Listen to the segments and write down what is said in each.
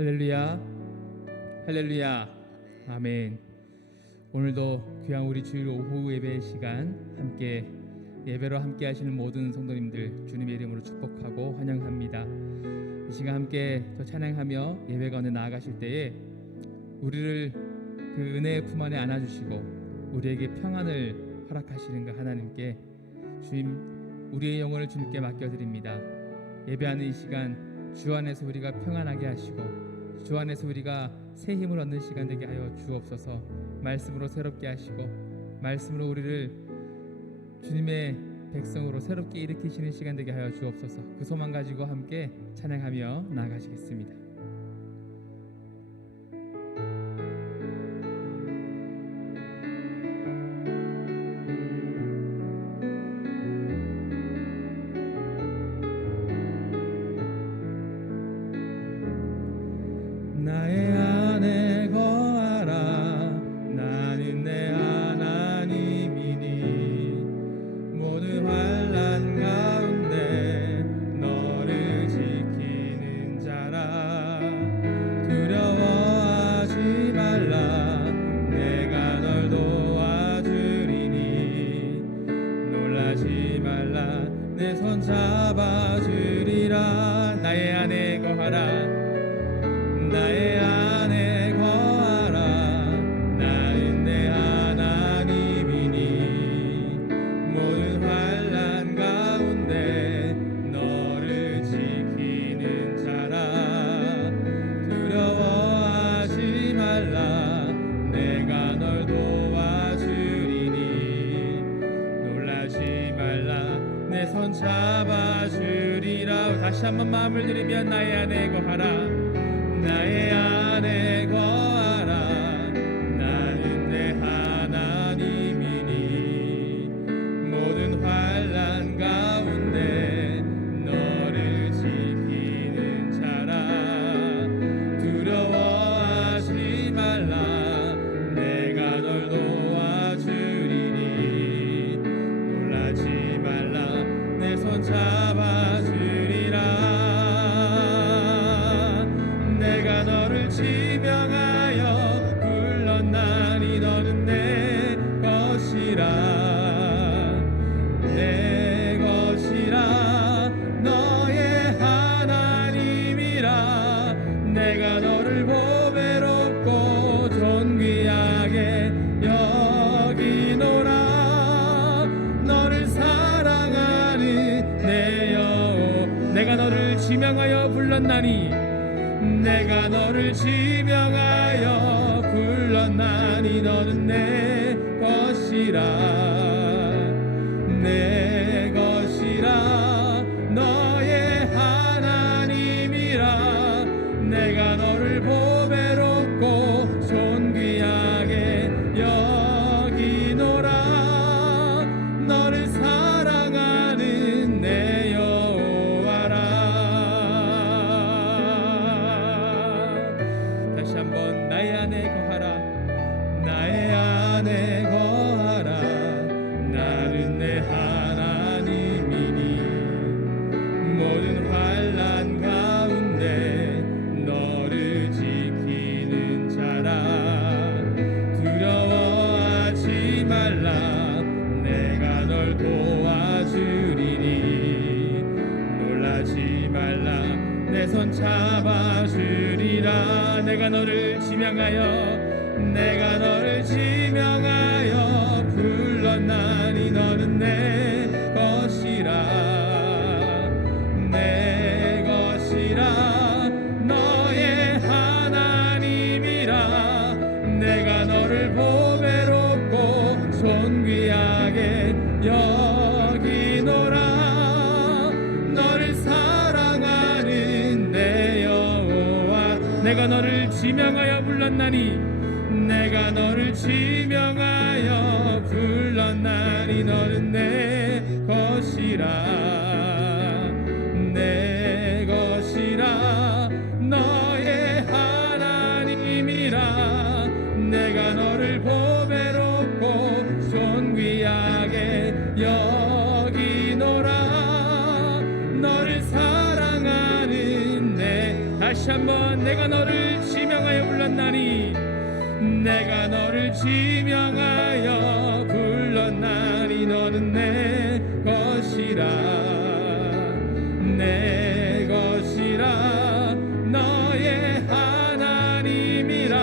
할렐루야, 할렐루야, 아멘. 오늘도 귀한 우리 주일 오후 예배 시간 함께 예배로 함께 하시는 모든 성도님들 주님의 이름으로 축복하고 환영합니다. 이 시간 함께 더 찬양하며 예배 가운데 나아가실 때에 우리를 그 은혜의 품 안에 안아주시고 우리에게 평안을 허락하시는 그 하나님께 주님, 우리의 영혼을 주님께 맡겨드립니다. 예배하는 이 시간 주 안에서 우리가 평안하게 하시고 주 안에서 우리가 새 힘을 얻는 시간 되게 하여 주옵소서. 말씀으로 새롭게 하시고 말씀으로 우리를 주님의 백성으로 새롭게 일으키시는 시간 되게 하여 주옵소서. 그 소망 가지고 함께 찬양하며 나아가시겠습니다. 나의 안에 거하라. 나는 내 하나님이니 모든 환난 가운데 너를 지키는 자라. 두려워하지 말라. 내가 널 도와주리니 놀라지 말라. 내 손 잡아주리라. 나의 안에 거하라. 나의 안에 거하라. 나는 내 하나님이니 모든 환난 가운데 너를 지키는 자라. 두려워하지 말라. 내가 널 도와주리니 놀라지 말라. 내 손 잡아주리라. 다시 한번 마음을 들이며 나의 안에 거하라. 나의 안에 거하라. 나는 내 하나님이니 모든 환난 가운데 너를 지키는 자라. 두려워하지 말라. 내가 널 도와주리니 놀라지 말라. 내 손 잡아주리라. 내가 너를 지명하여 불렀나니 너는 내 것이라. 내 것이라. 너의 하나님이라. 내가 너를 보배롭고 존귀하게 여기노라. 너를 사랑하는 내 여호. 내가 너를 지명하여 불렀나니 내가 너를 지명하여 불렀나니 너는 내 것이라. 내 것이라. 너의 하나님이라. 내가 너를 보배롭고 존귀하게 여기노라. 너를 사랑하는 내 여호와라. 다시 한번 나의 안에 거하라. 나의 안에 거하라. 나는 내 하나님이니 모든 환난 가운데 너를 지키는 자라. 두려워하지 말라. 내가 널 도와주리니 놀라지 말라. 내 손 잡아주리라. 내가 너를 지명하여 불렀나니 너는 내 것이라. 내 것이라. 너의 하나님이라. 내가 너를 보배롭고 존귀하게 여기노라. 너를 사랑하는 내 여호와. 내가 너를 지명하여 불렀나니 내가 너를 지명하여 불렀나니 너는 내 것이라. 내 것이라. 너의 하나님이라. 내가 너를 보배롭고 존귀하게 여기노라. 너를 사랑하는 내 다시 한번 내가 너를 지명하여 불렀나니 내가 너를 지명하여 불렀나니 너는 내 것이라 내 것이라 너의 하나님이라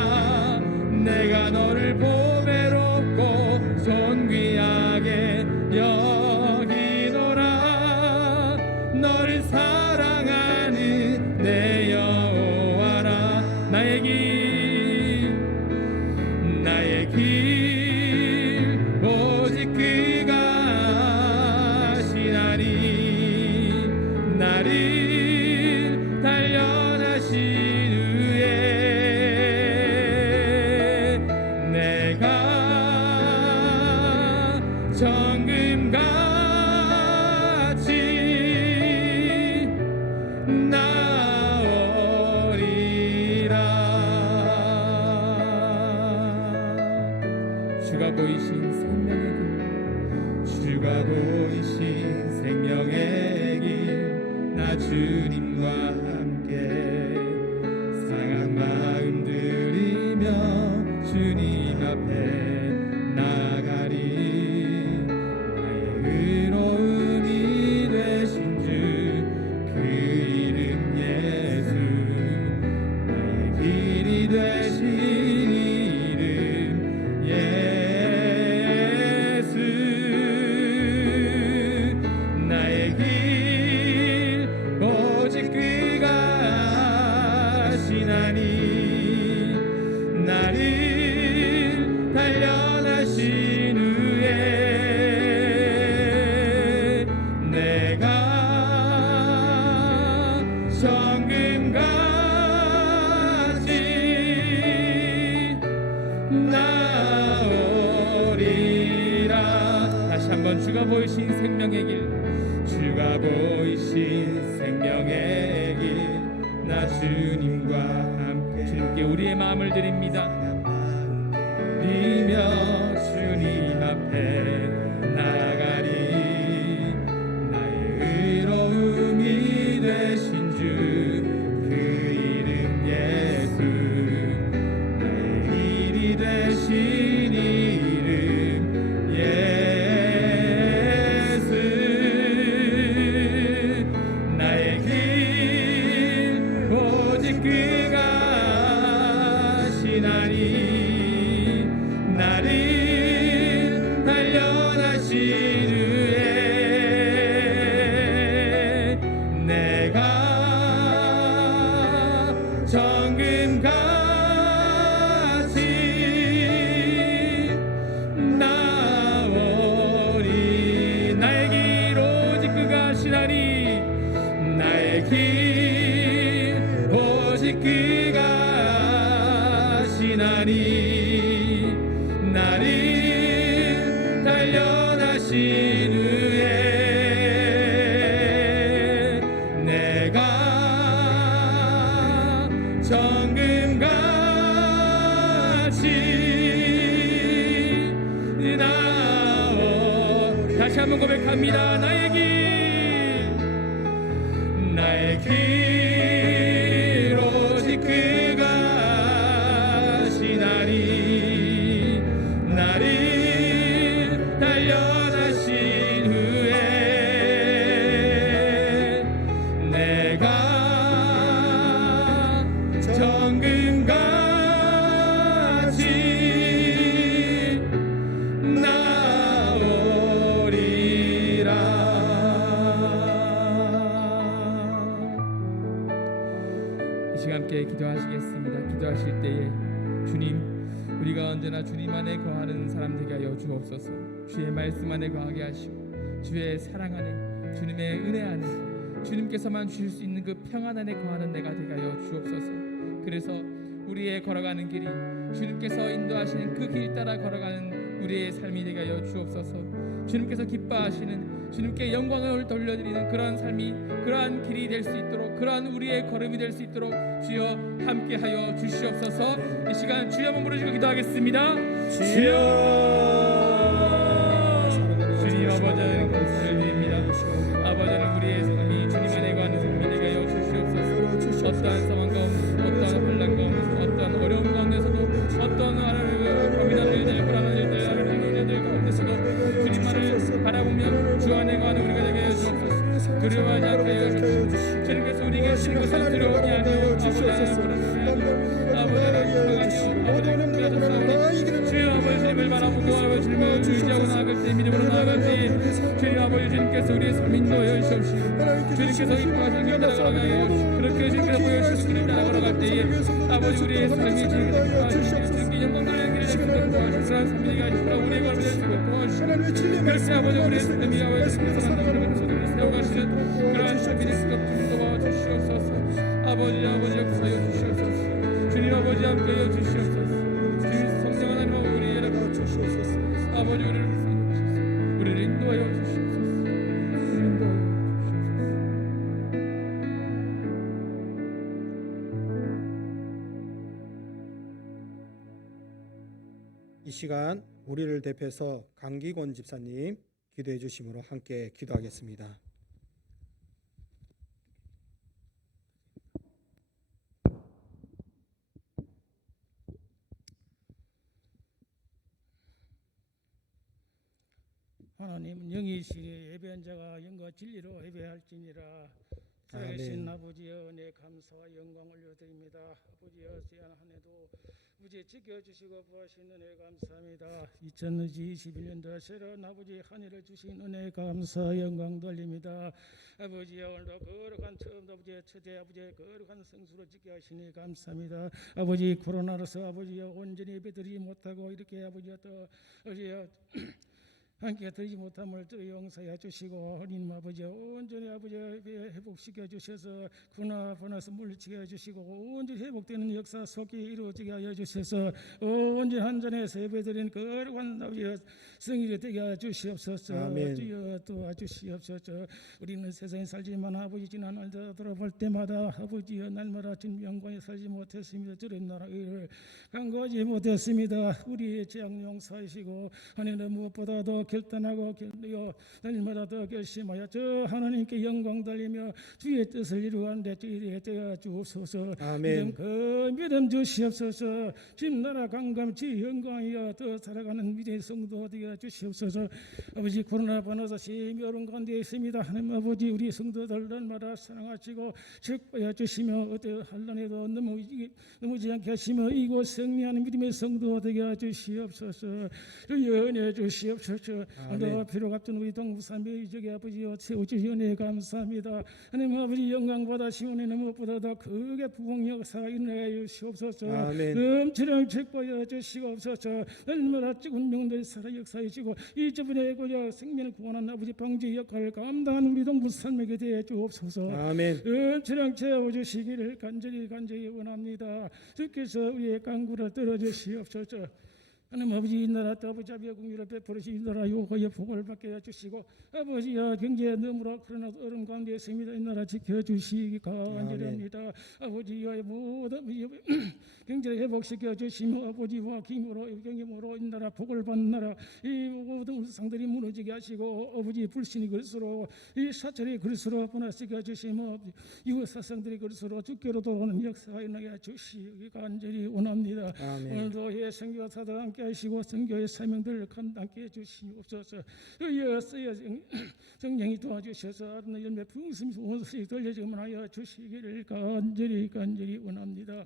내가 너를 보배롭고 존귀하게 여기노라 너를 사랑하는 내 여호와라 나의 길 오직 그가 하시나니 나를 단련하신 후에 내가 정금같이 나오리라 주가 보이신 생명의 길 주가 보이신 생명의 길 나 주님과 함께 상한 마음 들이며 주님 앞에 나가리 나의 의로움이 되신 주 그 이름 예수 나의 길이 되신 이름 예수 나의 길 오직 그가 하시나니 나를 단련하신 후에 내가 정금같이 나오리라 다시 한번 주가 보이신 생명의 길 주가 보이신 생명의 길 나 주님과 함께 주님께 우리의 마음을 드립니다 드리며 주님 앞에 나가리 나의 의로움이 되신 주 그 이름 예수 나의 길이 되신 이름 예수 나의 길 오직 그가 하시나니 나를 단련하신 후에 내가 정금같이 나오리 나의 길 오직 그가 하시나니 나의 길 오직 그가 하시나니 나를 단련하신 후에 내가 정금같이 나오 다시 한번 고백합니다 나의 길 오직 그가 하시나니 나를 단련하신 후에 내가 정금같이 나오리라 이 시간 함께 기도하시겠습니다. 기도하실 때에 주님 우리가 언제나 주님 안에 거하는 사람 되게 하여 주옵소서 주의 말씀 안에 거하게 하시고 주의 사랑 안에 주님의 은혜 안에 주님께서만 주실 수 있는 그 평안 안에 거하는 내가 되게 하여 주옵소서 그래서 우리의 걸어가는 길이 주님께서 인도하시는 그 길 따라 걸어가는 우리의 삶이 되게 하여 주옵소서 주님께서 기뻐하시는 주님께 영광을 돌려드리는 그러한 삶이 그러한 길이 될 수 있도록 그러한 우리의 걸음이 될 수 있도록 주여 함께하여 주시옵소서 이 시간 주여 한번 부르시고 기도하겠습니다 주여 주님 아버지는 감사를 드립니다 아버지는 우리의 삶이 주님 안에 거하는 삶이 되게 하여 주시옵소서 어떠한 상황 가운데 의지하고 나아갈 때 믿음으로 나아갈 때 주님 아버지 주님께서 우리의 삶 인도하여 주시옵시고 주님께서 이끌어가신 길 따라가게 그렇게 주님께서 보여주신 길 따라갈 때에 아버지 우리의 삶이 주님께 영광 돌리는 길이 되시도록 도와주시고 삶이 되게 하시고 우리의 마음이 되시도록 도와주시고 그래서 아버지 우리의 삶이 아버지 주님께서 만들어가는 소들을 세워가시는 그러한 삶이 되시도록 주님 도와주시옵소서. 아버지 역사여 주시옵소서. 주님 아버지 함께여 주시옵소서. 주님 성령 하나님과 우리 예라고 주시옵소서. 아버지 우리를 인도하여 주시옵소서. 우리를 인도하여 주시옵소서. 이 시간 우리를 대표해서 강기권 집사님 기도해 주심으로 함께 기도하겠습니다. 하나님 영이시니 예배한 자가 영과 진리로 예배할지니라. 살아계신 아버지여 은혜 감사와 영광 올려드립니다. 아버지여 지난 한 해도 아버지 지켜주시고 보하신 은혜 감사합니다. 2021년도 새로운 아버지 한 해를 주신 은혜 감사 영광 돌립니다. 아버지여 오늘도 거룩한 처음도 아버지의 첫째 아버지의 거룩한 성수로 지켜 하시니 감사합니다. 아버지 코로나로서 아버지여 온전히 예배드리지 못하고 이렇게 아버지여 또 아버지여 함께 드리지 못함을 또 용서해 주시고 하나님 아버지 온전히 아버지 회복시켜 주셔서 군화번화서 물리치게 해주시고 온전히 회복되는 역사 속에 이루어지게 하여 주셔서 온전히 한전에서 예배드리는 거룩한 아버지 성일이 되게 하여 주시옵소서. 주여 도와주시옵소서. 우리는 세상에 살지만 아버지 지난 날들 돌아볼 때마다 아버지여 날마다 주님 영광에 살지 못했습니다. 저런 나라를 간구하지 못했습니다. 우리의 죄악 용서하시고 하나님 무엇보다도 결단하고 견디어 날마다 더 결심하여 저 하나님께 영광 돌리며 주의 뜻을 이루는데 주의 되어 주옵소서. 아멘. 그 믿음 주시옵소서. 주님 나라 강감 주 영광이여 더 살아가는 믿음의 성도 되어 주시옵소서. 아버지 코로나 번호서 심히 어려운 가운데 있습니다. 하나님 아버지 우리 성도들 날마다 사랑하시고 축복하여 주시며 어떤 환난에도 넘어지지 않게 하시며 이곳 승리하는 믿음의 성도 되게 주시옵소서. 주여 은혜 주시옵소서. 오늘 필요 갚던 우리 동부산배 이적의 아버지여 세우주시 은혜 감사합니다. 하나님 아버지 영광 받으시오. 은혜는 무엇보다 더 크게 부흥 역사가 일어나게 주시옵소서. 넘치는 축복하여 주시옵소서. 얼마나 찍은 명들 살아 역사해 주고 이저분의 고려 생명을 구원한 아버지 방지 역할을 감당하는 우리 동부산에게 대해 주옵소서. 넘치는 채워주시기를 간절히 원합니다. 주께서 우리의 간구를 들어주시옵소서. 하나님 아버지 이 나라 또 아버지 아비의 공유를 베풀으시 이 나라 요거의 복을 받게 해주시고 아버지야 경제에 너무나 그러나 어려운 가운데 있습니다. 이 나라 지켜주시기 간절합니다. 아버지의 모든 경제를 회복시켜 주시며 아버지와 힘으로 경임으로 이 나라 복을 받는 나라 이 모든 우상들이 무너지게 하시고 아버지 불신이 그리스로 이 사찰이 그리스로 분화시켜 주시며 이웃 사상들이 그리스로 주께로 돌아오는 역사가 일어나게 주시기 간절히 원합니다. 오늘도 예 성교와 사도 함께 하시고 성교의 사명들을 감당케 해주시옵소서. 쓰여 성령이 도와주셔서 열매 풍성히 원수씩 돌려주면 하여 주시기를 간절히 원합니다.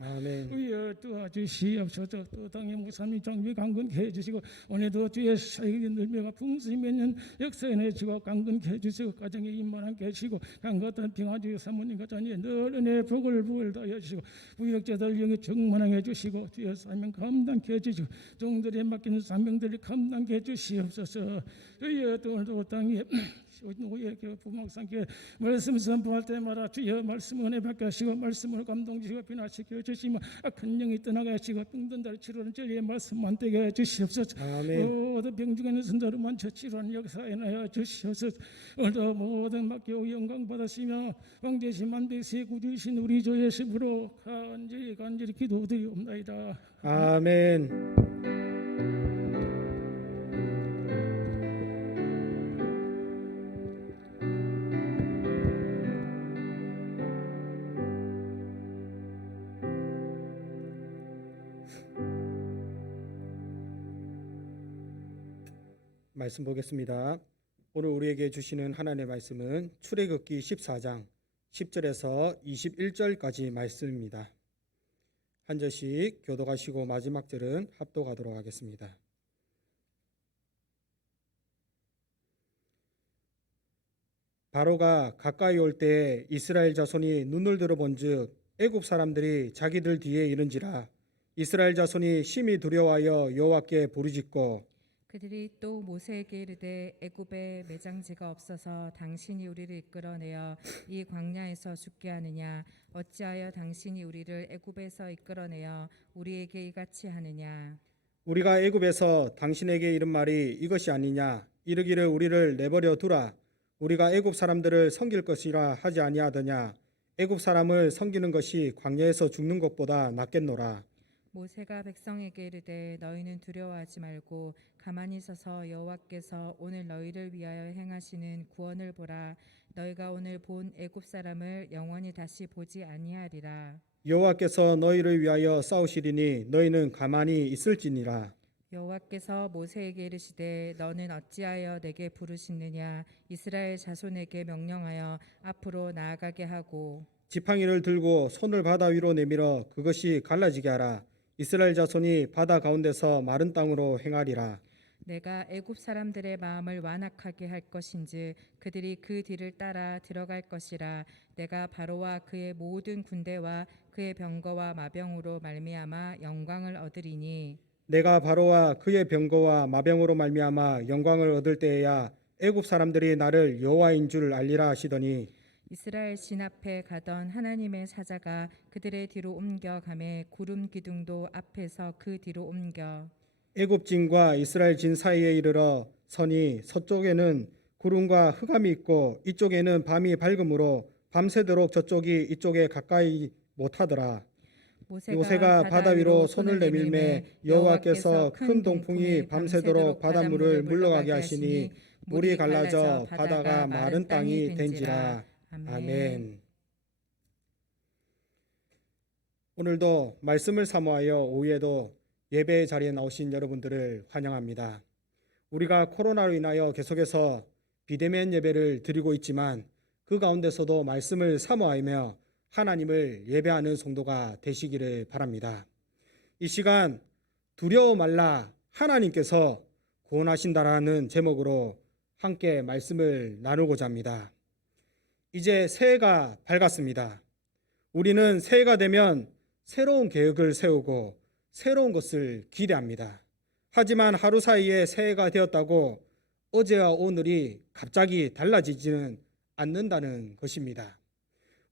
주여 도와주시옵소서. 또 당의 목사님 장비 강건케 해주시고 오늘도 주의 사역의 열매가 풍성히 맺는 역사에 내주고 강건케 해주시고 가정의 임만 함께 하시고 강건한 평화주의 사모님과 자녀의 늘 은혜 복을 부을하여 주시고 부역자들 영에 충만하게 해주시고 주의 사명 감당케 해주시고 종들에 맡기는 사명들을 감당케 해주시옵소서. 주여 또 땅에 노예에게 부목상께 말씀 선포할 때마다 주여 말씀 은혜 받게 하시고 말씀을 감동주시고 변화시켜 주시며 악한 영이 떠나게 하시고 병든 자를 치료하는 진리의 말씀만 되게 해주시옵소서. 모든 병중에 있는 선자를 만져 치료하는 역사에 나여 주시옵소서. 오늘도 모든 맡겨 영광 받으시며 왕되신 만대시 구주이신 우리 주 예수로 간절히 기도드리옵나이다. 아멘. 말씀 보겠습니다. 오늘 우리에게 주시는 하나님의 말씀은 출애굽기 14장 10절에서 21절까지 말씀입니다. 한 절씩 교독하시고 마지막 절은 합독하도록 하겠습니다. 바로가 가까이 올 때에 이스라엘 자손이 눈을 들어본즉 애굽 사람들이 자기들 뒤에 이른지라. 이스라엘 자손이 심히 두려워하여 여호와께 부르짖고 그들이 또 모세에게 이르되 애굽에 매장지가 없어서 당신이 우리를 이끌어내어 이 광야에서 죽게 하느냐? 어찌하여 당신이 우리를 애굽에서 이끌어내어 우리에게 이같이 하느냐? 우리가 애굽에서 당신에게 이른 말이 이것이 아니냐? 이르기를 우리를 내버려 두라. 우리가 애굽 사람들을 섬길 것이라 하지 아니하더냐? 애굽 사람을 섬기는 것이 광야에서 죽는 것보다 낫겠노라. 모세가 백성에게 이르되 너희는 두려워하지 말고 가만히 서서 여호와께서 오늘 너희를 위하여 행하시는 구원을 보라. 너희가 오늘 본 애굽 사람을 영원히 다시 보지 아니하리라. 여호와께서 너희를 위하여 싸우시리니 너희는 가만히 있을지니라. 여호와께서 모세에게 이르시되 너는 어찌하여 내게 부르시느냐? 이스라엘 자손에게 명령하여 앞으로 나아가게 하고 지팡이를 들고 손을 바다 위로 내밀어 그것이 갈라지게 하라. 이스라엘 자손이 바다 가운데서 마른 땅으로 행하리라. 내가 애굽 사람들의 마음을 완악하게 할 것인즉 그들이 그 뒤를 따라 들어갈 것이라. 내가 바로와 그의 모든 군대와 그의 병거와 마병으로 말미암아 영광을 얻으리니 내가 바로와 그의 병거와 마병으로 말미암아 영광을 얻을 때에야 애굽 사람들이 나를 여호와인 줄 알리라 하시더니 이스라엘 신 앞에 가던 하나님의 사자가 그들의 뒤로 옮겨가매 구름 기둥도 앞에서 그 뒤로 옮겨 애굽 진과 이스라엘 진 사이에 이르러 서니 서쪽에는 구름과 흑암이 있고 이쪽에는 밤이 밝음으로 밤새도록 저쪽이 이쪽에 가까이 못하더라. 모세가 바다 위로 손을 내밀매 여호와께서 큰 동풍이 밤새도록 바닷물을 물러가게 하시니 물이 갈라져 바다가 마른 땅이 된지라. 아멘. 오늘도 말씀을 사모하여 오후에도 예배 자리에 나오신 여러분들을 환영합니다. 우리가 코로나로 인하여 계속해서 비대면 예배를 드리고 있지만 그 가운데서도 말씀을 사모하며 하나님을 예배하는 성도가 되시기를 바랍니다. 이 시간 두려워 말라 하나님께서 구원하신다라는 제목으로 함께 말씀을 나누고자 합니다. 이제 새해가 밝았습니다. 우리는 새해가 되면 새로운 계획을 세우고 새로운 것을 기대합니다. 하지만 하루 사이에 새해가 되었다고 어제와 오늘이 갑자기 달라지지는 않는다는 것입니다.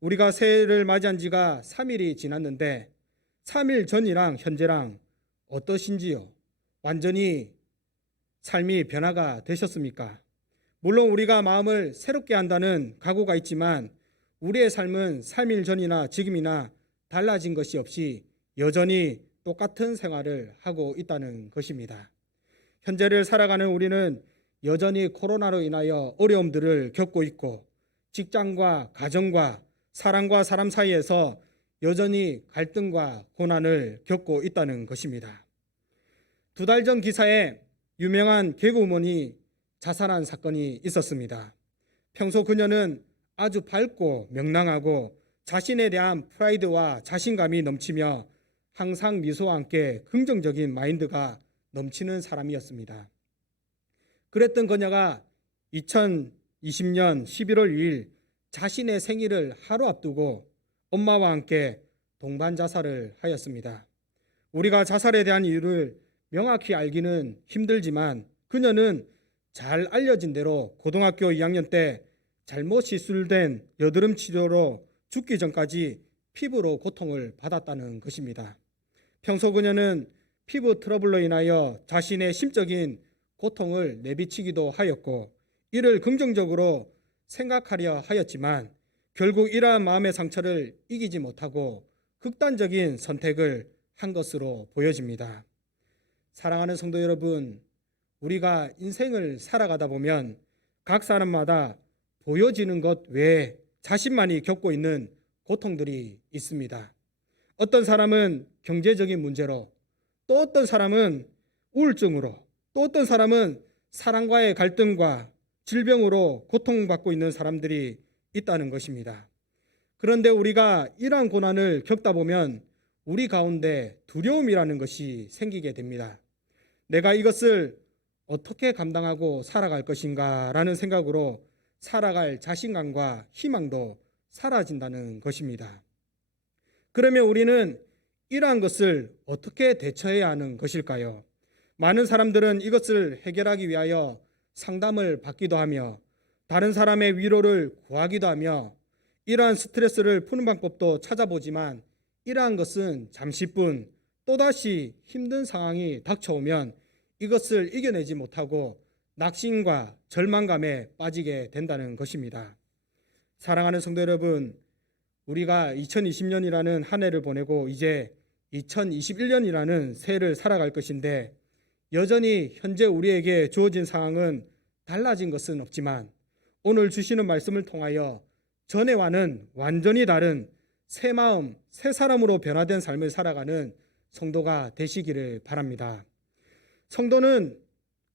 우리가 새해를 맞이한 지가 3일이 지났는데 3일 전이랑 현재랑 어떠신지요? 완전히 삶이 변화가 되셨습니까? 물론 우리가 마음을 새롭게 한다는 각오가 있지만 우리의 삶은 3일 전이나 지금이나 달라진 것이 없이 여전히 똑같은 생활을 하고 있다는 것입니다. 현재를 살아가는 우리는 여전히 코로나로 인하여 어려움들을 겪고 있고 직장과 가정과 사람과 사람 사이에서 여전히 갈등과 고난을 겪고 있다는 것입니다. 2달 전 기사에 유명한 개그우먼이 자살한 사건이 있었습니다. 평소 그녀는 아주 밝고 명랑하고 자신에 대한 프라이드와 자신감이 넘치며 항상 미소와 함께 긍정적인 마인드가 넘치는 사람이었습니다. 그랬던 그녀가 2020년 11월 2일 자신의 생일을 하루 앞두고 엄마와 함께 동반 자살을 하였습니다. 우리가 자살에 대한 이유를 명확히 알기는 힘들지만 그녀는 잘 알려진 대로 고등학교 2학년 때 잘못 시술된 여드름 치료로 죽기 전까지 피부로 고통을 받았다는 것입니다. 평소 그녀는 피부 트러블로 인하여 자신의 심적인 고통을 내비치기도 하였고 이를 긍정적으로 생각하려 하였지만 결국 이러한 마음의 상처를 이기지 못하고 극단적인 선택을 한 것으로 보여집니다. 사랑하는 성도 여러분, 우리가 인생을 살아가다 보면 각 사람마다 보여지는 것 외에 자신만이 겪고 있는 고통들이 있습니다. 어떤 사람은 경제적인 문제로, 또 어떤 사람은 우울증으로, 또 어떤 사람은 사랑과의 갈등과 질병으로 고통받고 있는 사람들이 있다는 것입니다. 그런데 우리가 이러한 고난을 겪다 보면 우리 가운데 두려움이라는 것이 생기게 됩니다. 내가 이것을 어떻게 감당하고 살아갈 것인가 라는 생각으로 살아갈 자신감과 희망도 사라진다는 것입니다. 그러면 우리는 이러한 것을 어떻게 대처해야 하는 것일까요? 많은 사람들은 이것을 해결하기 위하여 상담을 받기도 하며 다른 사람의 위로를 구하기도 하며 이러한 스트레스를 푸는 방법도 찾아보지만 이러한 것은 잠시뿐 또다시 힘든 상황이 닥쳐오면 이것을 이겨내지 못하고 낙심과 절망감에 빠지게 된다는 것입니다. 사랑하는 성도 여러분, 우리가 2020년이라는 한 해를 보내고 이제 2021년이라는 새해를 살아갈 것인데 여전히 현재 우리에게 주어진 상황은 달라진 것은 없지만 오늘 주시는 말씀을 통하여 전에와는 완전히 다른 새 마음, 새 사람으로 변화된 삶을 살아가는 성도가 되시기를 바랍니다. 성도는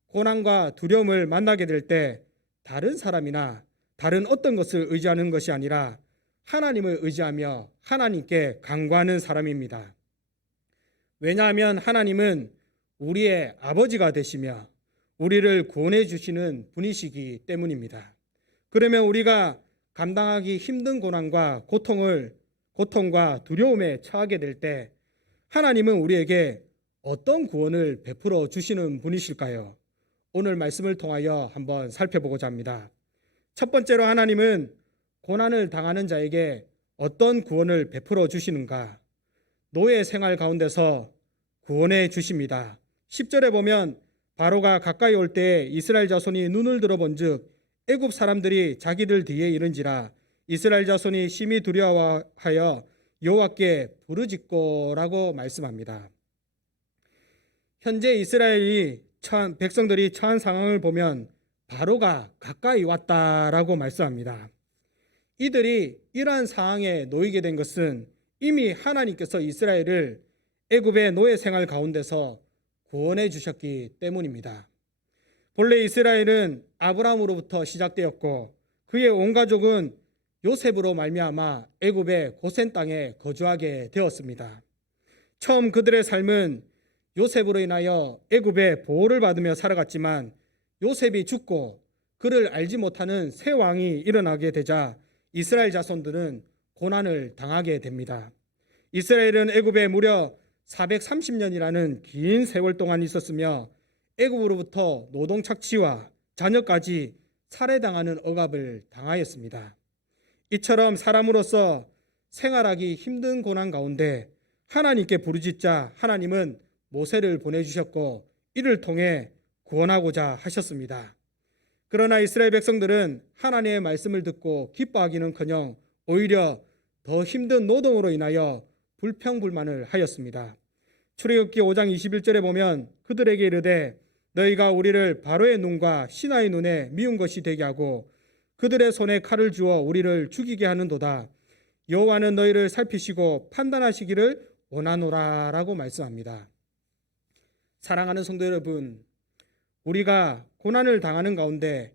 고난과 두려움을 만나게 될 때 다른 사람이나 다른 어떤 것을 의지하는 것이 아니라 하나님을 의지하며 하나님께 간구하는 사람입니다. 왜냐하면 하나님은 우리의 아버지가 되시며 우리를 구원해 주시는 분이시기 때문입니다. 그러면 우리가 감당하기 힘든 고난과 고통과 두려움에 처하게 될 때 하나님은 우리에게 어떤 구원을 베풀어 주시는 분이실까요? 오늘 말씀을 통하여 한번 살펴보고자 합니다. 첫 번째로 하나님은 고난을 당하는 자에게 어떤 구원을 베풀어 주시는가? 노예 생활 가운데서 구원해 주십니다. 10절에 보면 바로가 가까이 올 때에 이스라엘 자손이 눈을 들어본즉 애굽 사람들이 자기들 뒤에 이른지라 이스라엘 자손이 심히 두려워하여 여호와께 부르짖고라고 말씀합니다. 현재 백성들이 처한 상황을 보면 바로가 가까이 왔다라고 말씀합니다. 이들이 이러한 상황에 놓이게 된 것은 이미 하나님께서 이스라엘을 애굽의 노예 생활 가운데서 구원해 주셨기 때문입니다. 본래 이스라엘은 아브라함으로부터 시작되었고 그의 온 가족은 요셉으로 말미암아 애굽의 고센 땅에 거주하게 되었습니다. 처음 그들의 삶은 요셉으로 인하여 애굽의 보호를 받으며 살아갔지만 요셉이 죽고 그를 알지 못하는 새 왕이 일어나게 되자 이스라엘 자손들은 고난을 당하게 됩니다. 이스라엘은 애굽에 무려 430년이라는 긴 세월 동안 있었으며 애굽으로부터 노동 착취와 자녀까지 살해당하는 억압을 당하였습니다. 이처럼 사람으로서 생활하기 힘든 고난 가운데 하나님께 부르짖자 하나님은 모세를 보내주셨고 이를 통해 구원하고자 하셨습니다. 그러나 이스라엘 백성들은 하나님의 말씀을 듣고 기뻐하기는커녕 오히려 더 힘든 노동으로 인하여 불평불만을 하였습니다. 출애굽기 5장 21절에 보면 그들에게 이르되 너희가 우리를 바로의 눈과 신하의 눈에 미운 것이 되게 하고 그들의 손에 칼을 주어 우리를 죽이게 하는도다. 여호와는 너희를 살피시고 판단하시기를 원하노라 라고 말씀합니다. 사랑하는 성도 여러분, 우리가 고난을 당하는 가운데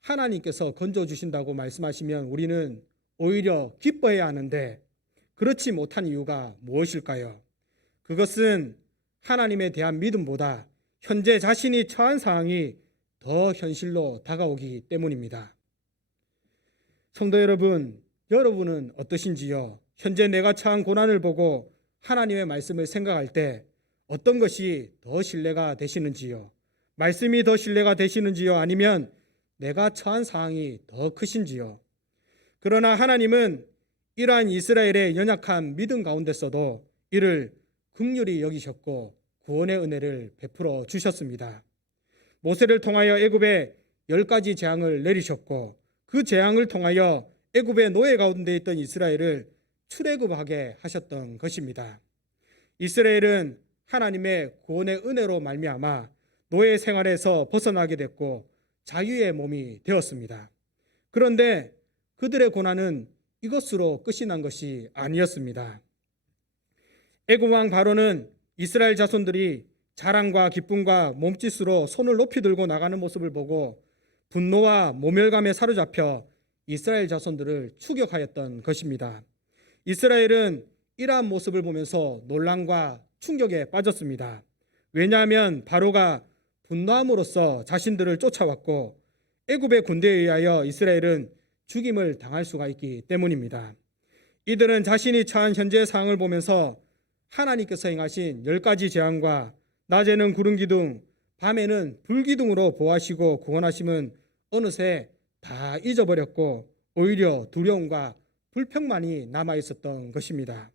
하나님께서 건져주신다고 말씀하시면 우리는 오히려 기뻐해야 하는데 그렇지 못한 이유가 무엇일까요? 그것은 하나님에 대한 믿음보다 현재 자신이 처한 상황이 더 현실로 다가오기 때문입니다. 성도 여러분, 여러분은 어떠신지요? 현재 내가 처한 고난을 보고 하나님의 말씀을 생각할 때 어떤 것이 더 신뢰가 되시는지요? 말씀이 더 신뢰가 되시는지요? 아니면 내가 처한 상황이 더 크신지요? 그러나 하나님은 이러한 이스라엘의 연약한 믿음 가운데서도 이를 긍휼히 여기셨고 구원의 은혜를 베풀어 주셨습니다. 모세를 통하여 애굽에 10가지 재앙을 내리셨고 그 재앙을 통하여 애굽의 노예 가운데 있던 이스라엘을 출애굽하게 하셨던 것입니다. 이스라엘은 하나님의 구원의 은혜로 말미암아 노예 생활에서 벗어나게 됐고 자유의 몸이 되었습니다. 그런데 그들의 고난은 이것으로 끝이 난 것이 아니었습니다. 애굽 왕 바로는 이스라엘 자손들이 자랑과 기쁨과 몸짓으로 손을 높이 들고 나가는 모습을 보고 분노와 모멸감에 사로잡혀 이스라엘 자손들을 추격하였던 것입니다. 이스라엘은 이러한 모습을 보면서 논란과 충격에 빠졌습니다. 왜냐하면 바로가 분노함으로써 자신들을 쫓아왔고 애굽의 군대에 의하여 이스라엘은 죽임을 당할 수가 있기 때문입니다. 이들은 자신이 처한 현재의 상황을 보면서 하나님께서 행하신 10가지 재앙과 낮에는 구름 기둥, 밤에는 불 기둥으로 보호하시고 구원하심은 어느새 다 잊어버렸고 오히려 두려움과 불평만이 남아 있었던 것입니다.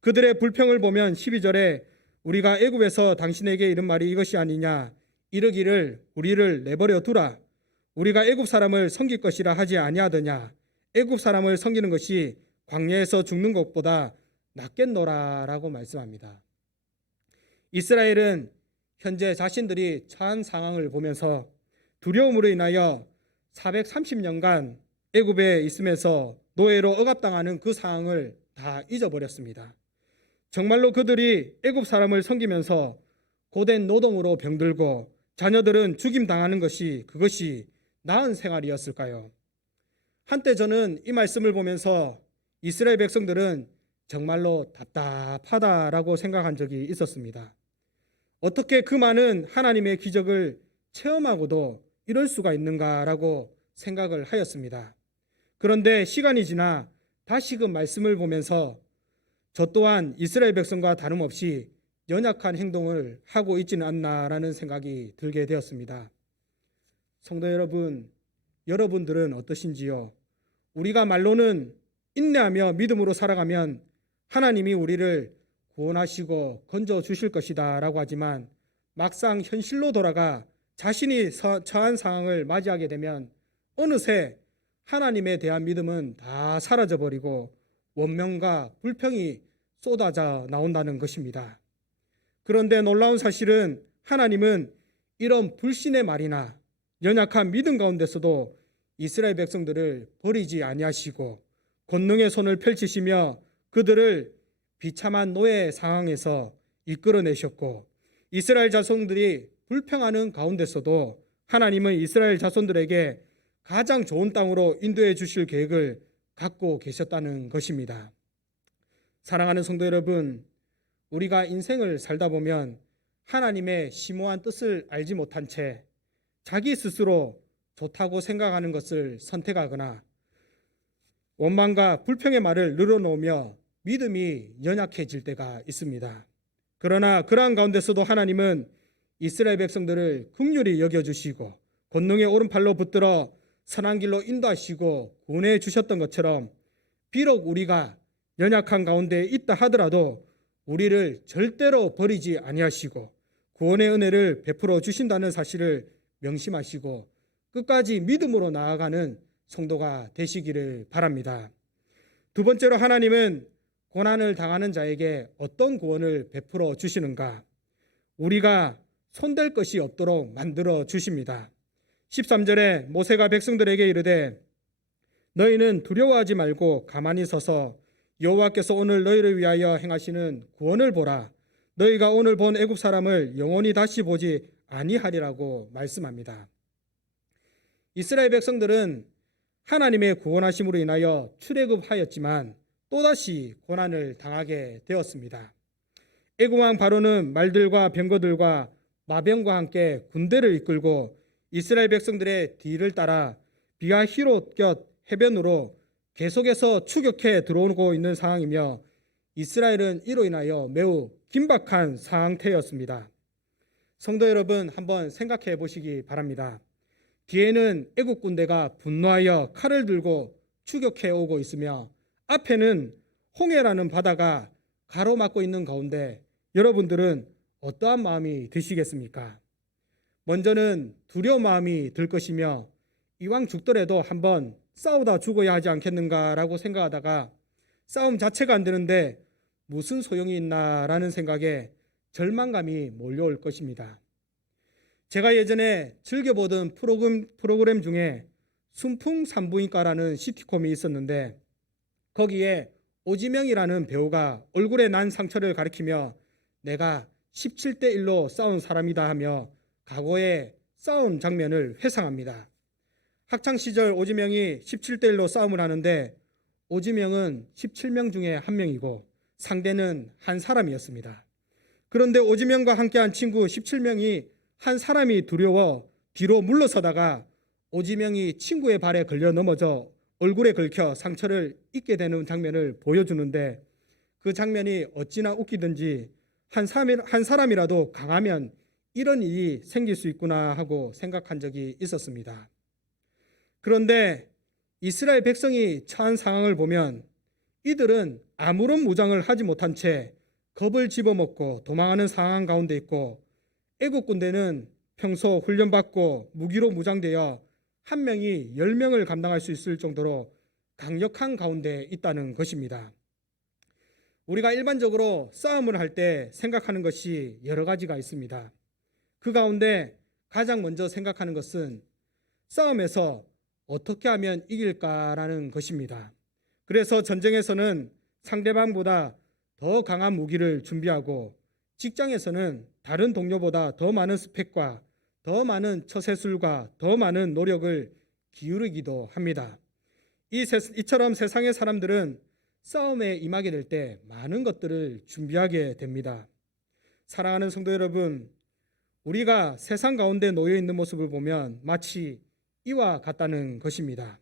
그들의 불평을 보면 12절에 우리가 애굽에서 당신에게 이른 말이 이것이 아니냐, 이르기를 우리를 내버려 두라, 우리가 애굽 사람을 섬길 것이라 하지 아니하더냐, 애굽 사람을 섬기는 것이 광야에서 죽는 것보다 낫겠노라라고 말씀합니다. 이스라엘은 현재 자신들이 처한 상황을 보면서 두려움으로 인하여 430년간 애굽에 있으면서 노예로 억압당하는 그 상황을 다 잊어버렸습니다. 정말로 그들이 애굽 사람을 섬기면서 고된 노동으로 병들고 자녀들은 죽임당하는 그것이 나은 생활이었을까요? 한때 저는 이 말씀을 보면서 이스라엘 백성들은 정말로 답답하다라고 생각한 적이 있었습니다. 어떻게 그 많은 하나님의 기적을 체험하고도 이럴 수가 있는가라고 생각을 하였습니다. 그런데 시간이 지나 다시금 말씀을 보면서 저 또한 이스라엘 백성과 다름없이 연약한 행동을 하고 있지는 않나라는 생각이 들게 되었습니다. 성도 여러분, 여러분들은 어떠신지요? 우리가 말로는 인내하며 믿음으로 살아가면 하나님이 우리를 구원하시고 건져 주실 것이다 라고 하지만 막상 현실로 돌아가 자신이 처한 상황을 맞이하게 되면 어느새 하나님에 대한 믿음은 다 사라져버리고 원망과 불평이 쏟아져 나온다는 것입니다. 그런데 놀라운 사실은 하나님은 이런 불신의 말이나 연약한 믿음 가운데서도 이스라엘 백성들을 버리지 아니하시고 권능의 손을 펼치시며 그들을 비참한 노예 상황에서 이끌어내셨고 이스라엘 자손들이 불평하는 가운데서도 하나님은 이스라엘 자손들에게 가장 좋은 땅으로 인도해 주실 계획을 갖고 계셨다는 것입니다. 사랑하는 성도 여러분, 우리가 인생을 살다 보면 하나님의 심오한 뜻을 알지 못한 채 자기 스스로 좋다고 생각하는 것을 선택하거나 원망과 불평의 말을 늘어놓으며 믿음이 연약해질 때가 있습니다. 그러나 그러한 가운데서도 하나님은 이스라엘 백성들을 긍휼히 여겨주시고 권능의 오른팔로 붙들어 선한 길로 인도하시고 구원해 주셨던 것처럼 비록 우리가 연약한 가운데 있다 하더라도 우리를 절대로 버리지 아니하시고 구원의 은혜를 베풀어 주신다는 사실을 명심하시고 끝까지 믿음으로 나아가는 성도가 되시기를 바랍니다. 두 번째로 하나님은 고난을 당하는 자에게 어떤 구원을 베풀어 주시는가? 우리가 손댈 것이 없도록 만들어 주십니다. 13절에 모세가 백성들에게 이르되 너희는 두려워하지 말고 가만히 서서 여호와께서 오늘 너희를 위하여 행하시는 구원을 보라. 너희가 오늘 본 애굽 사람을 영원히 다시 보지 아니하리라고 말씀합니다. 이스라엘 백성들은 하나님의 구원하심으로 인하여 출애굽하였지만 또다시 고난을 당하게 되었습니다. 애굽 왕 바로는 말들과 병거들과 마병과 함께 군대를 이끌고 이스라엘 백성들의 뒤를 따라 비하 히롯 해변으로 계속해서 추격해 들어오고 있는 상황이며 이스라엘은 이로 인하여 매우 긴박한 상태였습니다. 성도 여러분, 한번 생각해 보시기 바랍니다. 뒤에는 애국 군대가 분노하여 칼을 들고 추격해 오고 있으며 앞에는 홍해라는 바다가 가로막고 있는 가운데 여러분들은 어떠한 마음이 드시겠습니까? 먼저는 두려운 마음이 들 것이며 이왕 죽더라도 한번 싸우다 죽어야 하지 않겠는가라고 생각하다가 싸움 자체가 안 되는데 무슨 소용이 있나라는 생각에 절망감이 몰려올 것입니다. 제가 예전에 즐겨보던 프로그램 중에 순풍산부인과라는 시트콤이 있었는데 거기에 오지명이라는 배우가 얼굴에 난 상처를 가리키며 내가 17대 1로 싸운 사람이다 하며 과거의 싸움 장면을 회상합니다. 학창시절 오지명이 17대 1로 싸움을 하는데 오지명은 17명 중에 한 명이고 상대는 한 사람이었습니다. 그런데 오지명과 함께한 친구 17명이 한 사람이 두려워 뒤로 물러서다가 오지명이 친구의 발에 걸려 넘어져 얼굴에 긁혀 상처를 입게 되는 장면을 보여주는데, 그 장면이 어찌나 웃기든지 한 사람이라도 강하면 이런 일이 생길 수 있구나 하고 생각한 적이 있었습니다. 그런데 이스라엘 백성이 처한 상황을 보면 이들은 아무런 무장을 하지 못한 채 겁을 집어먹고 도망하는 상황 가운데 있고, 애국 군대는 평소 훈련받고 무기로 무장되어 한 명이 10명을 감당할 수 있을 정도로 강력한 가운데 있다는 것입니다. 우리가 일반적으로 싸움을 할 때 생각하는 것이 여러 가지가 있습니다. 그 가운데 가장 먼저 생각하는 것은 싸움에서 어떻게 하면 이길까라는 것입니다. 그래서 전쟁에서는 상대방보다 더 강한 무기를 준비하고, 직장에서는 다른 동료보다 더 많은 스펙과 더 많은 처세술과 더 많은 노력을 기울이기도 합니다. 이처럼 세상의 사람들은 싸움에 임하게 될 때 많은 것들을 준비하게 됩니다. 사랑하는 성도 여러분, 우리가 세상 가운데 놓여 있는 모습을 보면 마치 이와 같다는 것입니다.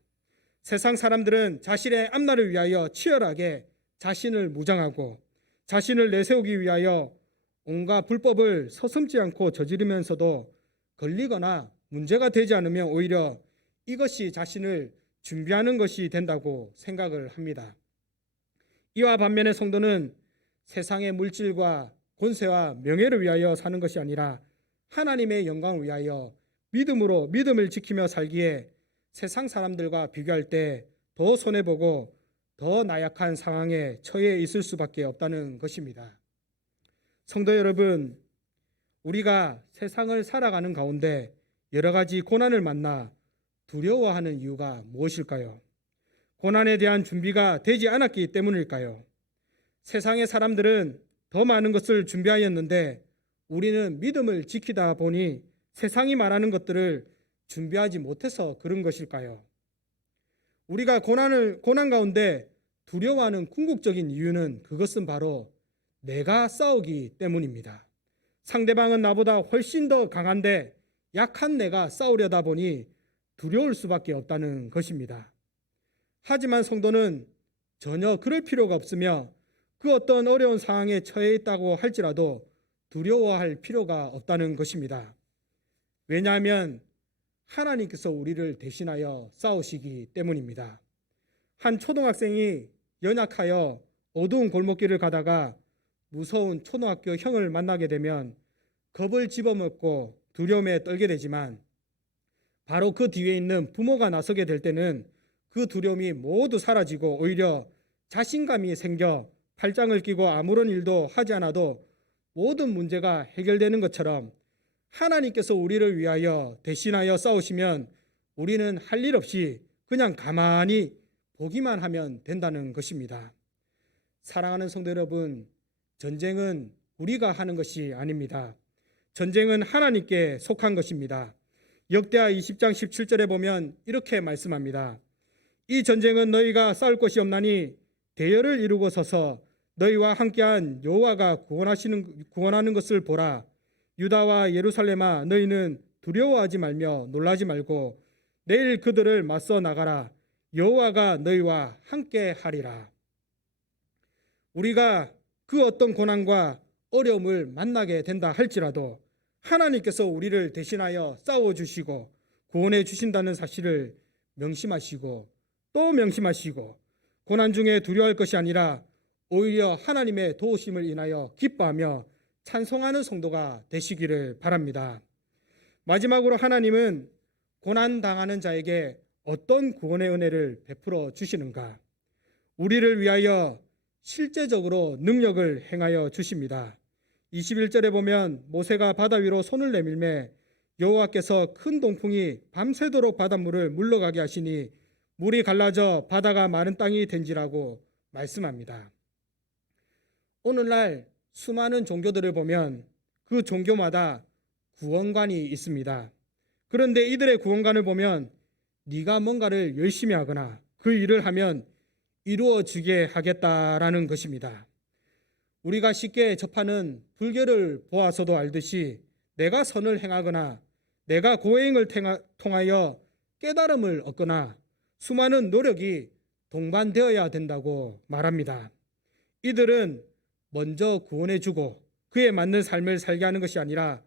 세상 사람들은 자신의 앞날을 위하여 치열하게 자신을 무장하고 자신을 내세우기 위하여 온갖 불법을 서슴지 않고 저지르면서도 걸리거나 문제가 되지 않으면 오히려 이것이 자신을 준비하는 것이 된다고 생각을 합니다. 이와 반면에 성도는 세상의 물질과 권세와 명예를 위하여 사는 것이 아니라 하나님의 영광을 위하여 믿음을 지키며 살기에 세상 사람들과 비교할 때 더 손해보고 더 나약한 상황에 처해 있을 수밖에 없다는 것입니다. 성도 여러분, 우리가 세상을 살아가는 가운데 여러 가지 고난을 만나 두려워하는 이유가 무엇일까요? 고난에 대한 준비가 되지 않았기 때문일까요? 세상의 사람들은 더 많은 것을 준비하였는데 우리는 믿음을 지키다 보니 세상이 말하는 것들을 준비하지 못해서 그런 것일까요? 우리가 고난 가운데 두려워하는 궁극적인 이유는 그것은 바로 내가 싸우기 때문입니다. 상대방은 나보다 훨씬 더 강한데 약한 내가 싸우려다 보니 두려울 수밖에 없다는 것입니다. 하지만 성도는 전혀 그럴 필요가 없으며 그 어떤 어려운 상황에 처해 있다고 할지라도 두려워할 필요가 없다는 것입니다. 왜냐하면 하나님께서 우리를 대신하여 싸우시기 때문입니다. 한 초등학생이 연약하여 어두운 골목길을 가다가 무서운 초등학교 형을 만나게 되면 겁을 집어먹고 두려움에 떨게 되지만, 바로 그 뒤에 있는 부모가 나서게 될 때는 그 두려움이 모두 사라지고 오히려 자신감이 생겨 팔짱을 끼고 아무런 일도 하지 않아도 모든 문제가 해결되는 것처럼 하나님께서 우리를 위하여 대신하여 싸우시면 우리는 할 일 없이 그냥 가만히 보기만 하면 된다는 것입니다. 사랑하는 성도 여러분, 전쟁은 우리가 하는 것이 아닙니다. 전쟁은 하나님께 속한 것입니다. 역대하 20장 17절에 보면 이렇게 말씀합니다. 이 전쟁은 너희가 싸울 것이 없나니 대열을 이루고 서서 너희와 함께한 여호와가 구원하는 것을 보라. 유다와 예루살렘아, 너희는 두려워하지 말며 놀라지 말고 내일 그들을 맞서 나가라. 여호와가 너희와 함께 하리라. 우리가 그 어떤 고난과 어려움을 만나게 된다 할지라도 하나님께서 우리를 대신하여 싸워주시고 구원해 주신다는 사실을 명심하시고 또 명심하시고, 고난 중에 두려워할 것이 아니라 오히려 하나님의 도우심을 인하여 기뻐하며 찬송하는 성도가 되시기를 바랍니다. 마지막으로 하나님은 고난당하는 자에게 어떤 구원의 은혜를 베풀어 주시는가? 우리를 위하여 실제적으로 능력을 행하여 주십니다. 21절에 보면 모세가 바다 위로 손을 내밀매 여호와께서 큰 동풍이 밤새도록 바닷물을 물러가게 하시니 물이 갈라져 바다가 마른 땅이 된지라고 말씀합니다. 오늘날 수많은 종교들을 보면 그 종교마다 구원관이 있습니다. 그런데 이들의 구원관을 보면 네가 뭔가를 열심히 하거나 그 일을 하면 이루어지게 하겠다라는 것입니다. 우리가 쉽게 접하는 불교를 보아서도 알듯이 내가 선을 행하거나 내가 고행을 통하여 깨달음을 얻거나 수많은 노력이 동반되어야 된다고 말합니다. 이들은 먼저 구원해주고 그에 맞는 삶을 살게 하는 것이 아니라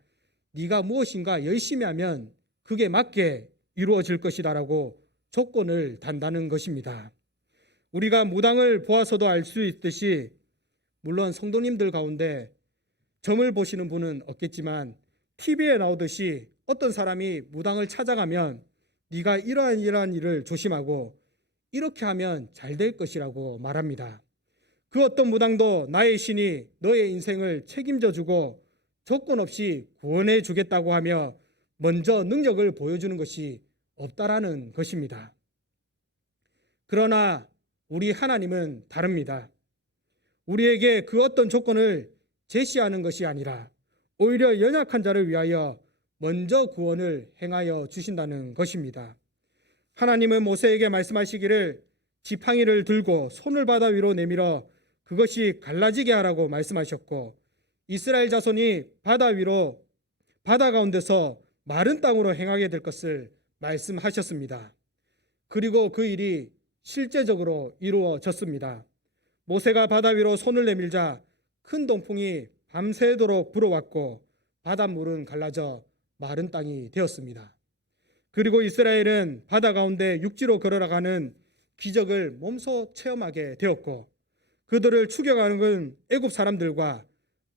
네가 무엇인가 열심히 하면 그게 맞게 이루어질 것이다라고 조건을 단다는 것입니다. 우리가 무당을 보아서도 알 수 있듯이 물론 성도님들 가운데 점을 보시는 분은 없겠지만 TV에 나오듯이 어떤 사람이 무당을 찾아가면 네가 이러한 일을 조심하고 이렇게 하면 잘 될 것이라고 말합니다. 그 어떤 무당도 나의 신이 너의 인생을 책임져 주고 조건 없이 구원해 주겠다고 하며 먼저 능력을 보여주는 것이 없다라는 것입니다. 그러나 우리 하나님은 다릅니다. 우리에게 그 어떤 조건을 제시하는 것이 아니라 오히려 연약한 자를 위하여 먼저 구원을 행하여 주신다는 것입니다. 하나님은 모세에게 말씀하시기를 지팡이를 들고 손을 바다 위로 내밀어 그것이 갈라지게 하라고 말씀하셨고, 이스라엘 자손이 바다 가운데서 마른 땅으로 행하게 될 것을 말씀하셨습니다. 그리고 그 일이 실제적으로 이루어졌습니다. 모세가 바다 위로 손을 내밀자 큰 동풍이 밤새도록 불어왔고 바닷물은 갈라져 마른 땅이 되었습니다. 그리고 이스라엘은 바다 가운데 육지로 걸어가는 기적을 몸소 체험하게 되었고, 그들을 추격하는 건 애굽 사람들과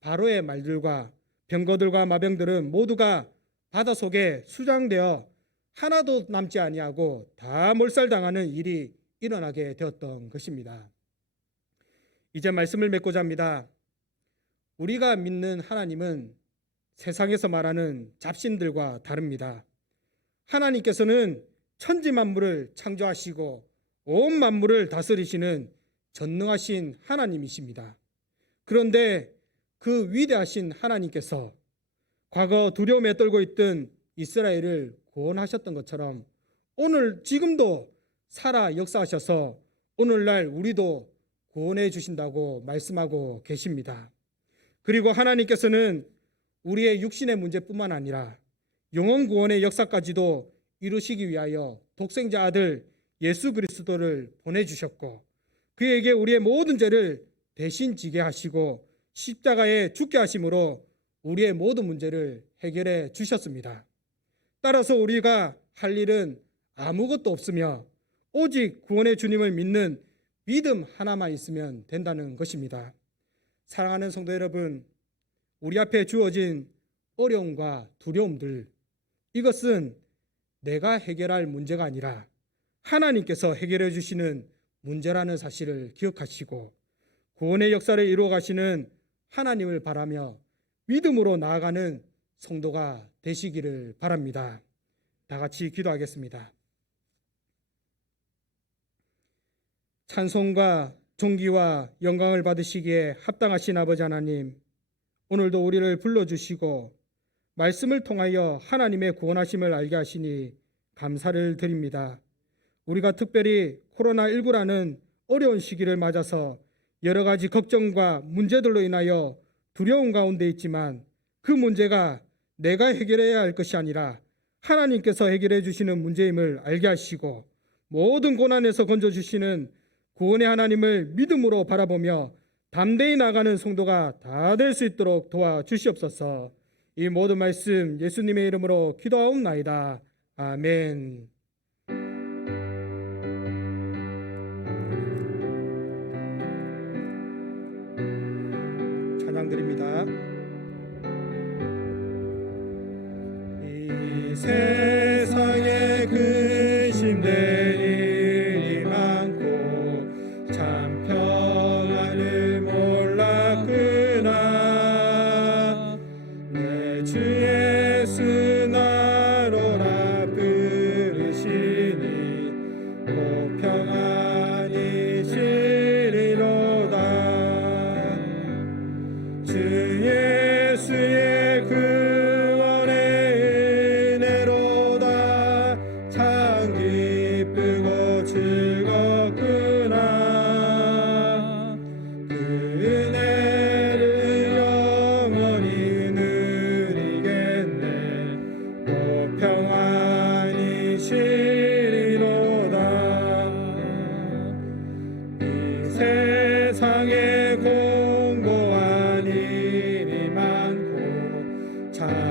바로의 말들과 병거들과 마병들은 모두가 바다 속에 수장되어 하나도 남지 아니하고 다 몰살당하는 일이 일어나게 되었던 것입니다. 이제 말씀을 맺고자 합니다. 우리가 믿는 하나님은 세상에서 말하는 잡신들과 다릅니다. 하나님께서는 천지 만물을 창조하시고 온 만물을 다스리시는 전능하신 하나님이십니다. 그런데 그 위대하신 하나님께서 과거 두려움에 떨고 있던 이스라엘을 구원하셨던 것처럼 오늘 지금도 살아 역사하셔서 오늘날 우리도 구원해 주신다고 말씀하고 계십니다. 그리고 하나님께서는 우리의 육신의 문제뿐만 아니라 영혼 구원의 역사까지도 이루시기 위하여 독생자 아들 예수 그리스도를 보내주셨고, 그에게 우리의 모든 죄를 대신 지게 하시고 십자가에 죽게 하심으로 우리의 모든 문제를 해결해 주셨습니다. 따라서 우리가 할 일은 아무것도 없으며 오직 구원의 주님을 믿는 믿음 하나만 있으면 된다는 것입니다. 사랑하는 성도 여러분, 우리 앞에 주어진 어려움과 두려움들, 이것은 내가 해결할 문제가 아니라 하나님께서 해결해 주시는 문제라는 사실을 기억하시고 구원의 역사를 이루어 가시는 하나님을 바라며 믿음으로 나아가는 성도가 되시기를 바랍니다. 다 같이 기도하겠습니다. 찬송과 존귀와 영광을 받으시기에 합당하신 아버지 하나님, 오늘도 우리를 불러주시고 말씀을 통하여 하나님의 구원하심을 알게 하시니 감사를 드립니다. 우리가 특별히 코로나19라는 어려운 시기를 맞아서 여러 가지 걱정과 문제들로 인하여 두려움 가운데 있지만 그 문제가 내가 해결해야 할 것이 아니라 하나님께서 해결해 주시는 문제임을 알게 하시고 모든 고난에서 건져주시는 구원의 하나님을 믿음으로 바라보며 담대히 나가는 성도가 다 될 수 있도록 도와주시옵소서. 이 모든 말씀 예수님의 이름으로 기도하옵나이다. 아멘. 찬양드립니다. 이 세상에 근심된 일이 많고 참 평안을 몰랐구나. 내 주 예수 나로라 부르시니 꼭 평안이 지리로다. 주 예수의 구원의 은혜로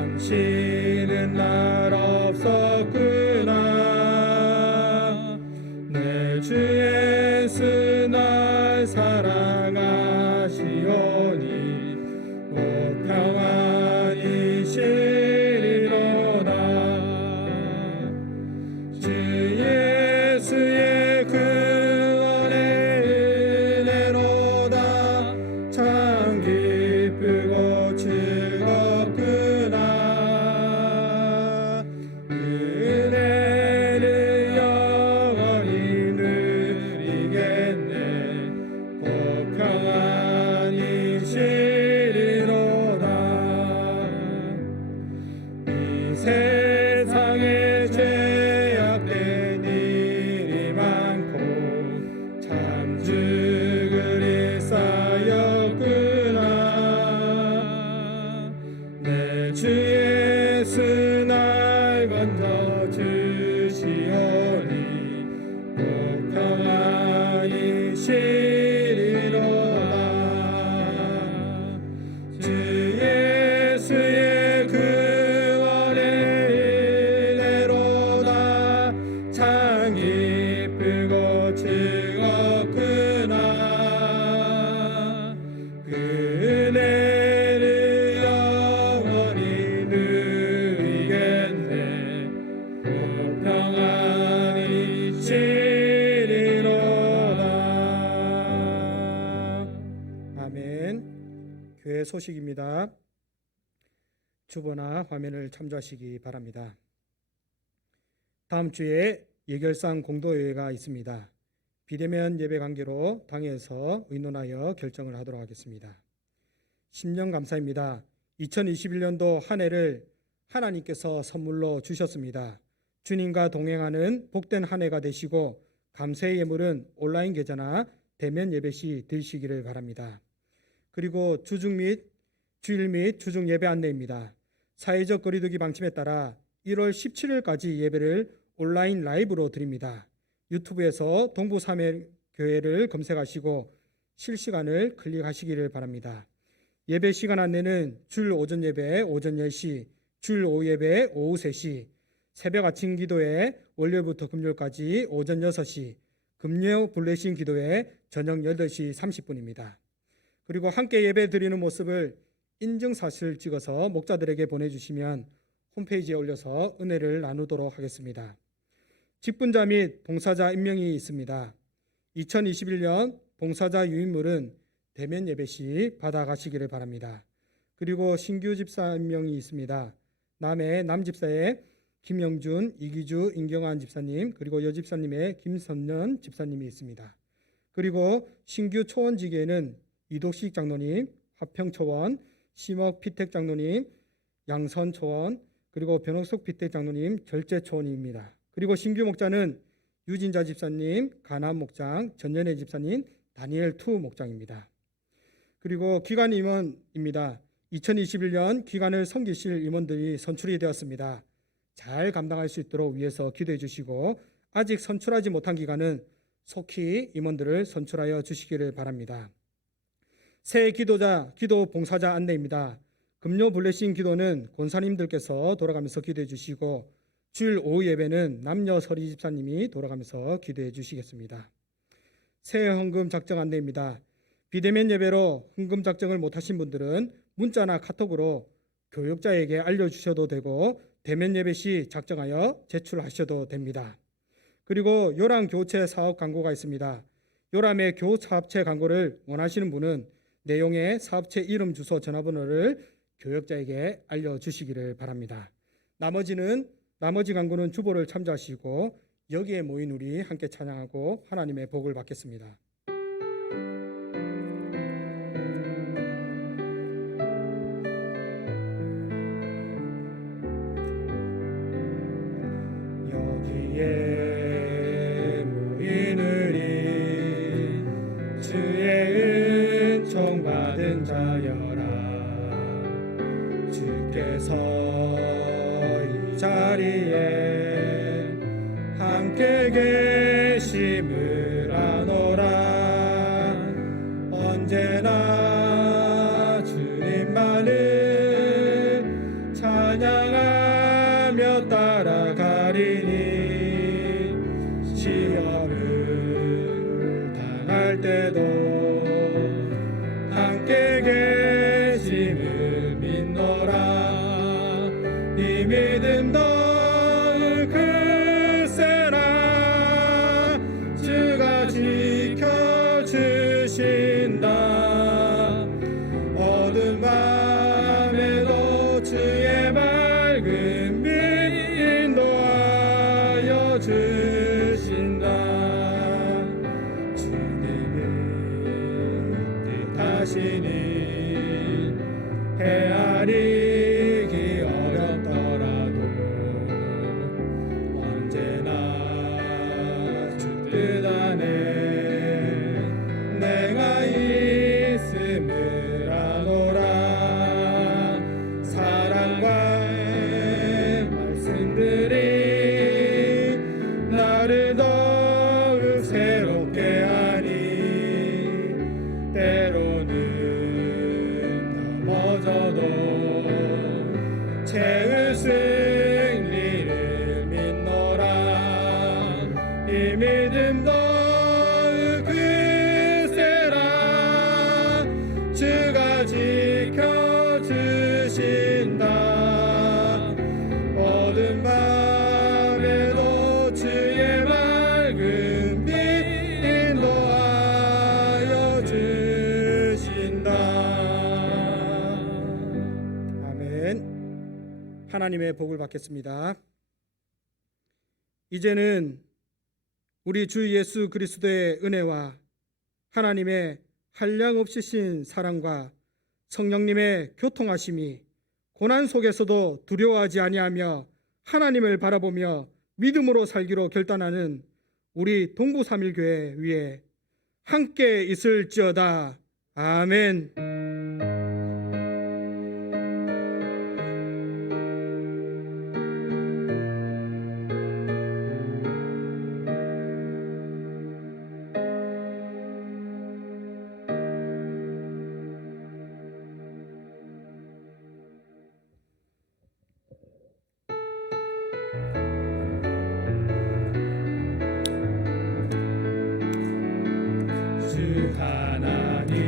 당신은 날 없었구나. 내 주 예수 날 사랑하시오니 오 평안이시리로다. 주 예수의 구원의 은혜로다. 참 기쁘고 즐겁구나. 그 은혜를 영원히 누리겠네. 오 평안이시리로다. 이 세상에 죄악된 일이 많고 참 죽으리 쌓였구나. 내 주 예수 날 건져주시오니 오 평안이시리로다. 주 예수의 구원의 은혜로다. 참 기쁘고 즐겁구나. 그 은혜를 영원히 누리겠네. 오 평안이시리로다. 아멘. 교회 소식입니다. 주보나 화면을 참조하시기 바랍니다. 다음 주에 예결상 공도회의가 있습니다. 비대면 예배 관계로 당에서 의논하여 결정을 하도록 하겠습니다. 심령 감사입니다. 2021년도 한 해를 하나님께서 선물로 주셨습니다. 주님과 동행하는 복된 한 해가 되시고 감사의 예물은 온라인 계좌나 대면 예배 시 드리시기를 바랍니다. 그리고 주중 및 주일 및 주중 예배 안내입니다. 사회적 거리두기 방침에 따라 1월 17일까지 예배를 온라인 라이브로 드립니다. 유튜브에서 동부사매교회를 검색하시고 실시간을 클릭하시기를 바랍니다. 예배 시간 안내는 주일 오전 예배 오전 10시, 주일 오후 예배 오후 3시, 새벽 아침 기도회 월요일부터 금요일까지 오전 6시, 금요 블레싱 기도회 저녁 8시 30분입니다. 그리고 함께 예배 드리는 모습을 인증사실 찍어서 목자들에게 보내주시면 홈페이지에 올려서 은혜를 나누도록 하겠습니다. 직분자 및 봉사자 임명이 있습니다. 2021년 봉사자 유인물은 대면 예배 시 받아가시기를 바랍니다. 그리고 신규 집사 임명이 있습니다. 남해 남집사의 김영준, 이기주, 임경환 집사님, 그리고 여집사님의 김선년 집사님이 있습니다. 그리고 신규 초원지기에는 이독식 장로님, 화평초원, 심억 피택 장로님, 양선 초원, 그리고 변옥석 피택 장로님, 절제 초원입니다. 그리고 신규 목자는 유진자 집사님, 가남 목장, 전연혜 집사님, 다니엘 투 목장입니다. 그리고 기관 임원입니다. 2021년 기관을 섬기실 임원들이 선출이 되었습니다. 잘 감당할 수 있도록 위해서 기도해 주시고 아직 선출하지 못한 기관은 속히 임원들을 선출하여 주시기를 바랍니다. 새 기도 봉사자 안내입니다. 금요 블레싱 기도는 권사님들께서 돌아가면서 기도해 주시고 주일 오후 예배는 남녀 서리 집사님이 돌아가면서 기도해 주시겠습니다. 새 헌금 작정 안내입니다. 비대면 예배로 헌금 작정을 못하신 분들은 문자나 카톡으로 교육자에게 알려주셔도 되고 대면 예배 시 작정하여 제출하셔도 됩니다. 그리고 요람 교체 사업 광고가 있습니다. 요람의 교사업체 광고를 원하시는 분은 내용의 사업체 이름, 주소, 전화번호를 교육자에게 알려주시기를 바랍니다. 나머지 광고는 주보를 참조하시고 여기에 모인 우리 함께 찬양하고 하나님의 복을 받겠습니다. 여기에 모이느니 주의 은총 받은 자여라. 주께서 이 자리에 함께 계심을 아노라. 언제나 주님만을 찬양 찬양하며 따라가리니 시험을 당할 때도 함께 계심을 믿노라. 이 믿음 더욱 크세라. 주가 지켜주신다. 어두운 밤에도 주의 맑은 빛 인도하여 주신다. 주님의 뜻하시니 헤아리기 어렵더라도 언제나 주 뜻 안에 내가 있음을 아노라. 사랑과 말씀들이 나를 더욱 새롭게 하니 때로는 넘어져도 채울 승리를 믿노라. 이 믿음 더욱 크세라. 주가 지켜주신다. 어두운 밤에도 주의 맑은 빛 인도하여 주신다. 아멘. 하나님의 복을 받겠습니다. 이제는 우리 주 예수 그리스도의 은혜와 하나님의 한량없으신 사랑과 성령님의 교통하심이 고난 속에서도 두려워하지 아니하며 하나님을 바라보며 믿음으로 살기로 결단하는 우리 동부삼일교회 위에 함께 있을지어다. 아멘. 주 하나님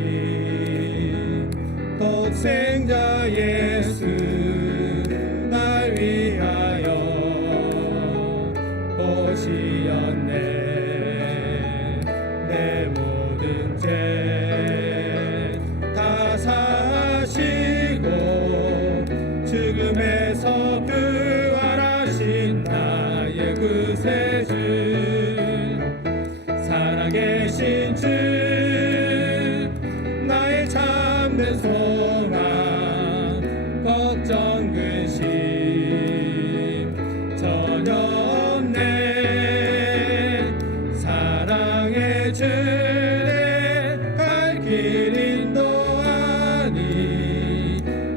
독생자 예수 날 위하여 오시었네. 내 모든 죄 다 사하시고 죽음에서 부활하신 나의 구세주 살아계신 주 나의 참된 소망 걱정 근심 전혀 없네. 사랑의 주내 갈 길 인도하니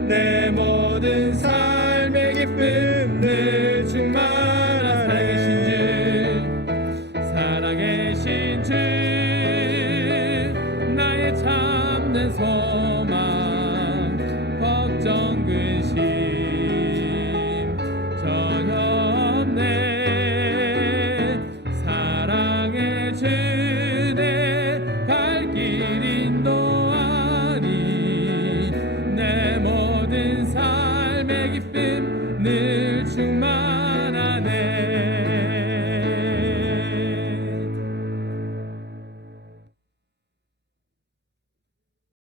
내 모든 삶의 기쁨 늘 충만하네. 살아계신 주 나의 참된 소망 걱정 근심 전혀 없네. 사랑의 주 내 갈 길 인도하니 내 모든 삶의 기쁨